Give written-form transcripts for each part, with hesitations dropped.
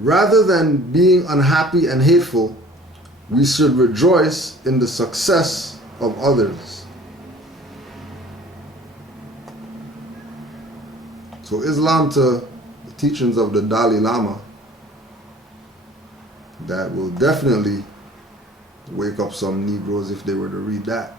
Rather than being unhappy and hateful, we should rejoice in the success of others. So Islam, to the teachings of the Dalai Lama, that will definitely wake up some Negroes if they were to read that.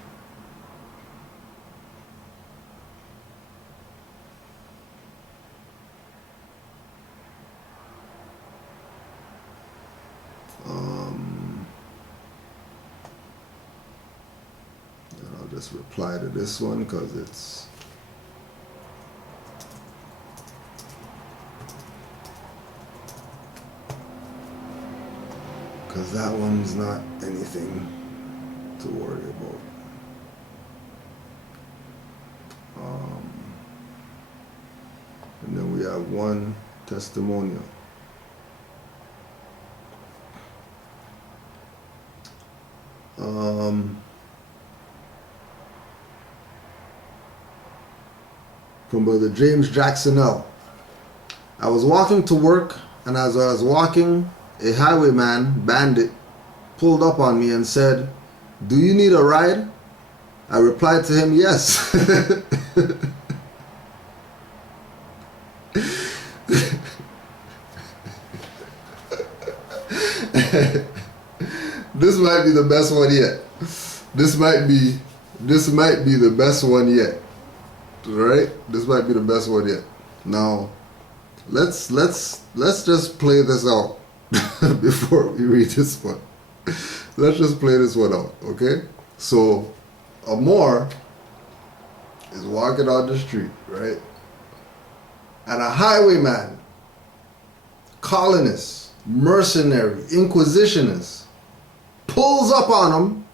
And I'll just reply to this one because it's that one's not anything to worry about. And then we have one testimonial. From Brother James Jackson L. I was walking to work, and as I was walking, a highwayman, bandit, pulled up on me and said, "Do you need a ride?" I replied to him, "Yes." This might be the best one yet. This might be the best one yet. Right? This might be the best one yet. Now, let's just play this out before we read this one. Let's just play this one out, okay? So, Amor is walking on the street, right? And a highwayman, colonist, mercenary, inquisitionist, pulls up on him,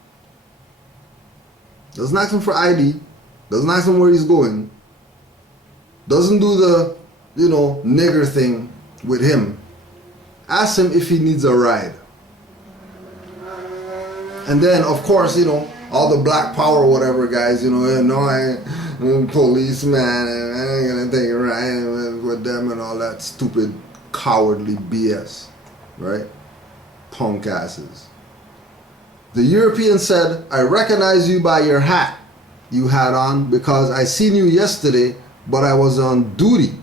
doesn't ask him for ID, doesn't ask him where he's going, doesn't do the, nigger thing with him, asks him if he needs a ride. And then, of course, all the black power whatever guys, I ain't policeman and I ain't gonna take a ride with them and all that stupid, cowardly BS, right? Punk asses. The European said, "I recognize you by your hat you had on because I seen you yesterday, but I was on duty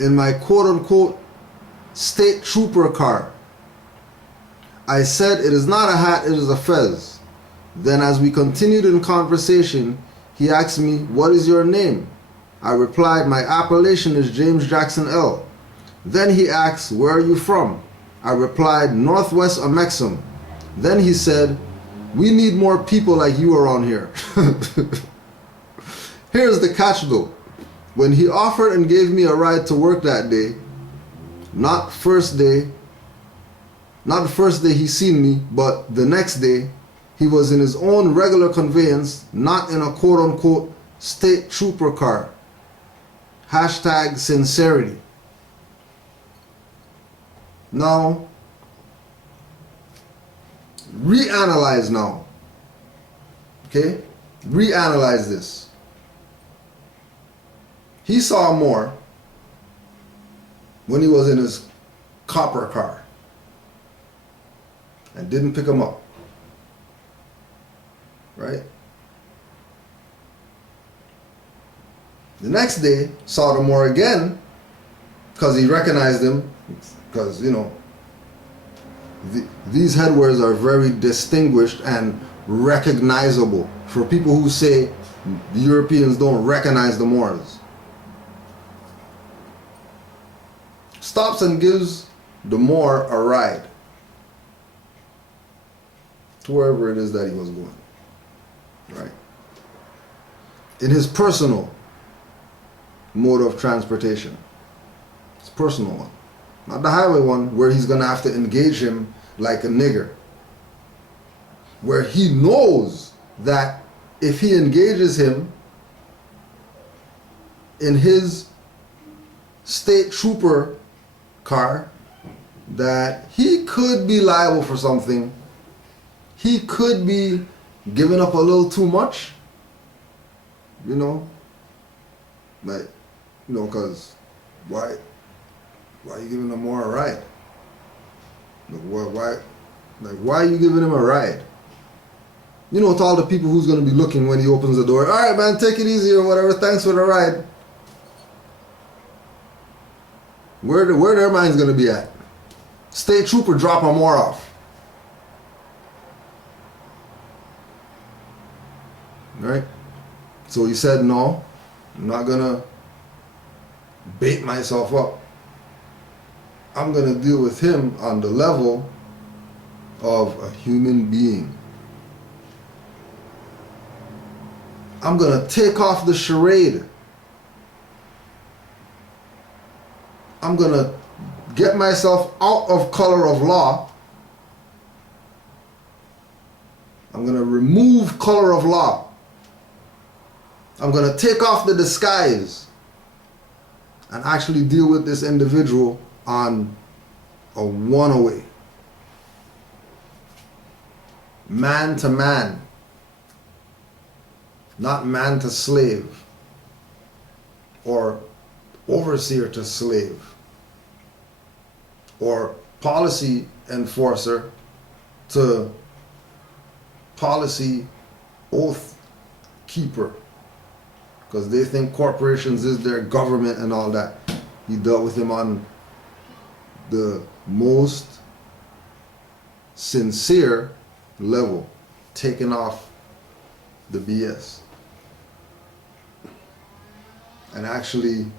in my quote-unquote state trooper car. I said, it is not a hat, it is a fez. Then as we continued in conversation, he asked me, what is your name? I replied, my appellation is James Jackson L. Then he asked, where are you from? I replied, Northwest Amexem. Then he said, we need more people like you around here. Here's the catch though. When he offered and gave me a ride to work that day, not the first day he seen me, but the next day, he was in his own regular conveyance, not in a quote-unquote state trooper car. Hashtag sincerity. Now, reanalyze now. Okay? Reanalyze this. He saw more when he was in his copper car and didn't pick him up. Right? The next day, saw them more again because he recognized him because, these headwears are very distinguished and recognizable for people who say the Europeans don't recognize the Moors. Stops and gives the Moor a ride to wherever it is that he was going. Right? In his personal mode of transportation. His personal one. Not the highway one where he's going to have to engage him like a nigger. Where he knows that if he engages him in his state trooper car, that he could be liable for something. He could be giving up a little too much. Because why Why are you giving them more a ride? Why are you giving him a ride? You know, to all the people who's going to be looking when he opens the door. All right, man, take it easy or whatever. Thanks for the ride. Where their mind's going to be at? State trooper drop them more off. Right? So he said, no, I'm not going to bait myself up. I'm going to deal with him on the level of a human being. I'm going to take off the charade. I'm going to get myself out of color of law. I'm going to remove color of law. I'm going to take off the disguise and actually deal with this individual on a one-away. Man to man. Not man to slave. Or overseer to slave. Or policy enforcer to policy oath keeper. Because they think corporations is their government and all that. He dealt with him on the most sincere level, taking off the BS. And actually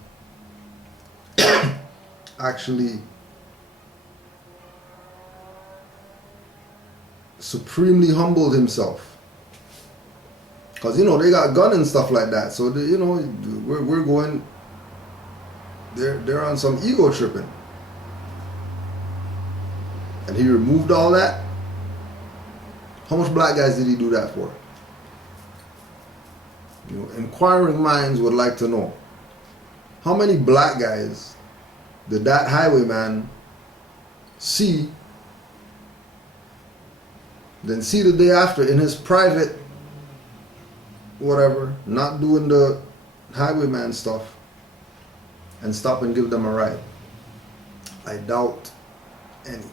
supremely humbled himself. Because, you know, they got gun and stuff like that. So, you know, we're going, they're on some ego tripping. And he removed all that. How much black guys did he do that for? You know, inquiring minds would like to know. How many black guys did that highwayman see, then see the day after in his private whatever, not doing the highwayman stuff, and stop and give them a ride? I doubt any.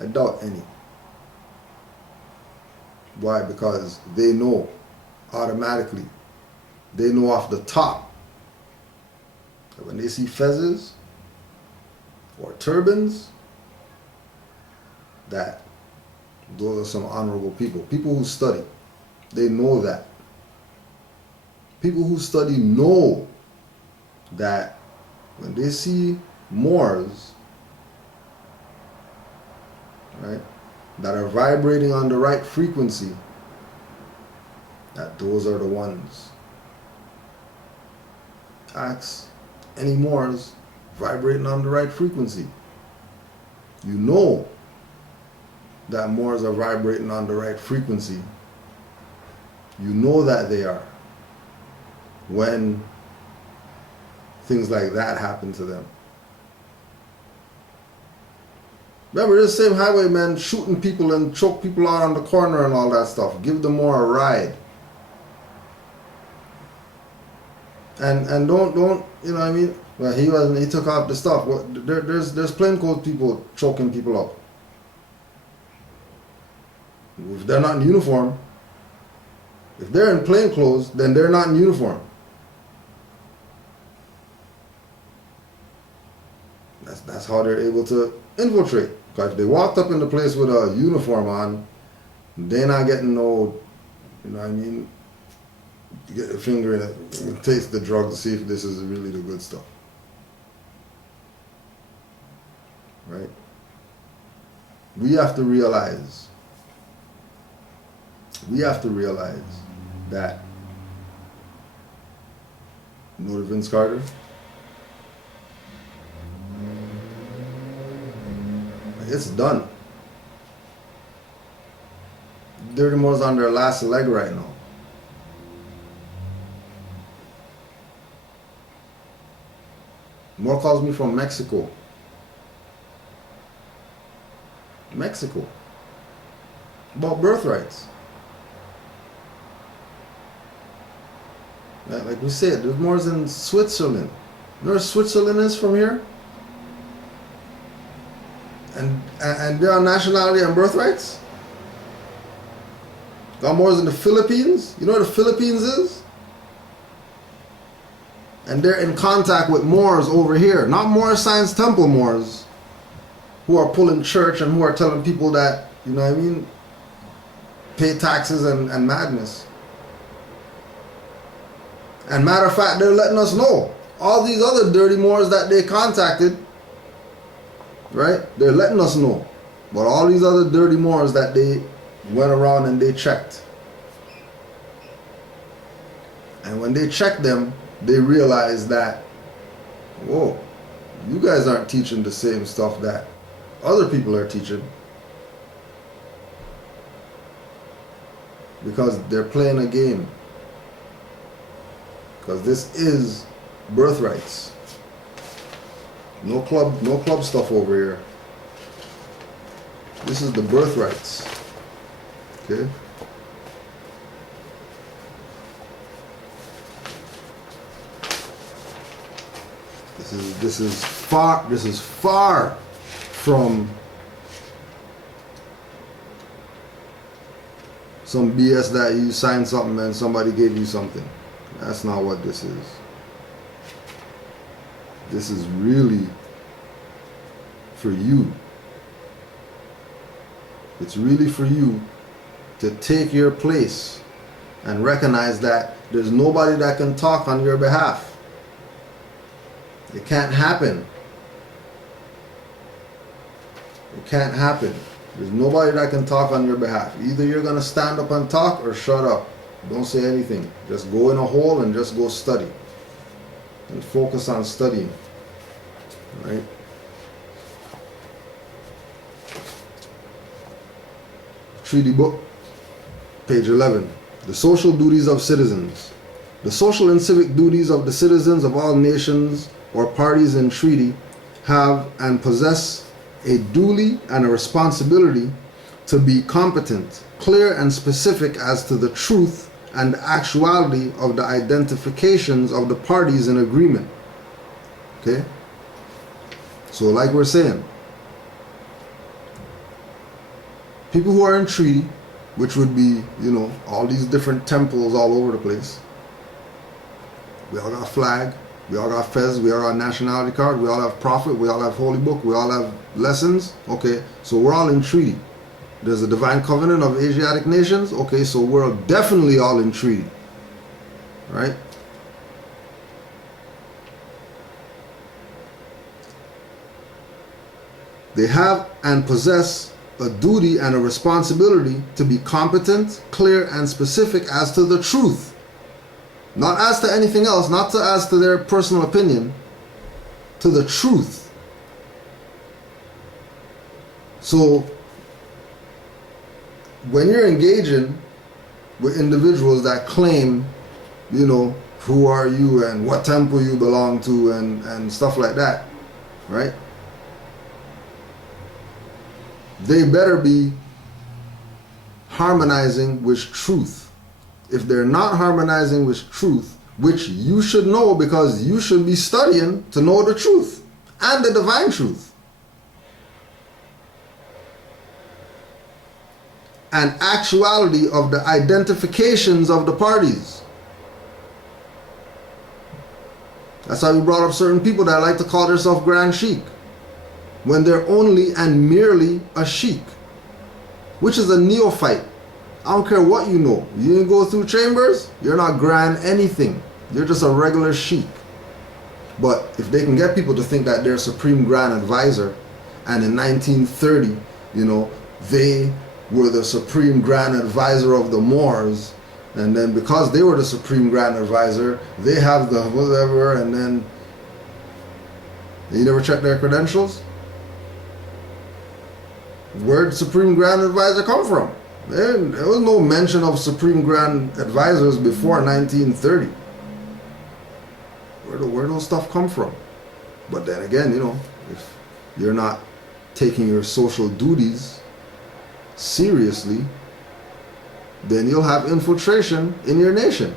I doubt any. Why? Because they know automatically. They know off the top that when they see fezzes or turbans, that those are some honorable people. People who study. They know that. People who study know that when they see Moors, right, that are vibrating on the right frequency, that those are the ones. Ask any Moors vibrating on the right frequency. You know that Moors are vibrating on the right frequency. You know that they are when things like that happen to them. Remember, this same highwayman shooting people and choke people out on the corner and all that stuff. Give them more a ride. And don't you know what I mean? Well, he took off the stuff. There's plainclothes people choking people up. If they're not in uniform, if they're in plain clothes, then they're not in uniform. That's how they're able to infiltrate. Because if they walked up in the place with a uniform on, they're not getting no, you know what I mean? You get a finger in it and taste the drug to see if this is really the good stuff. Right? We have to realize that, you know the Vince Carter? It's done. Dirty Moors on their last leg right now. Moore calls me from Mexico. Mexico. About birthrights. Like we said, there's Moors in Switzerland. You know where Switzerland is from here? And there are nationality and birthrights? Got Moors in the Philippines? You know where the Philippines is? And they're in contact with Moors over here. Not Moorish Science Temple Moors, who are pulling church and who are telling people that, you know what I mean, pay taxes and madness. And matter of fact, they're letting us know. All these other dirty Moors that they contacted, right? They're letting us know. But all these other dirty Moors that they went around and they checked. And when they checked them, they realized that, whoa, you guys aren't teaching the same stuff that other people are teaching. Because they're playing a game. Because this is birthrights. No club stuff over here. This is the birthrights. Okay? This is far from some BS that you signed something and somebody gave you something. That's not what this is. This is really for you. It's really for you to take your place and recognize that there's nobody that can talk on your behalf. It can't happen. It can't happen. There's nobody that can talk on your behalf. Either you're going to stand up and talk or shut up. Don't say anything. Just go in a hole and just go study. And focus on studying. Right? Treaty book, page 11. The social duties of citizens. The social and civic duties of the citizens of all nations or parties in treaty have and possess a duty and a responsibility to be competent, clear and specific as to the truth and actuality of the identifications of the parties in agreement. Okay? So like we're saying, people who are in treaty, which would be, you know, all these different temples all over the place. We all got flag, we all got fez, we all got nationality card, we all have prophet, we all have holy book, we all have lessons. Okay, so we're all in treaty. There's a divine covenant of Asiatic nations. Okay, so we're definitely all in treaty. Right? They have and possess a duty and a responsibility to be competent, clear, and specific as to the truth. Not as to anything else, not as to their personal opinion, to the truth. So, when you're engaging with individuals that claim, you know, who are you and what temple you belong to and stuff like that, right? They better be harmonizing with truth. If they're not harmonizing with truth, which you should know because you should be studying to know the truth and the divine truth. And actuality of the identifications of the parties. That's how we brought up certain people that like to call themselves Grand Sheik, when they're only and merely a sheik, which is a neophyte. I don't care what you know. You didn't go through chambers, you're not grand anything. You're just a regular sheik. But if they can get people to think that they're Supreme Grand Advisor, and in 1930, you know, they were the Supreme Grand Advisor of the Moors, and then because they were the Supreme Grand Advisor, they have the whatever, and then you never check their credentials? Where did Supreme Grand Advisor come from? There was no mention of Supreme Grand Advisors before 1930. Where those stuff come from? But then again, you know, if you're not taking your social duties seriously, then you'll have infiltration in your nation.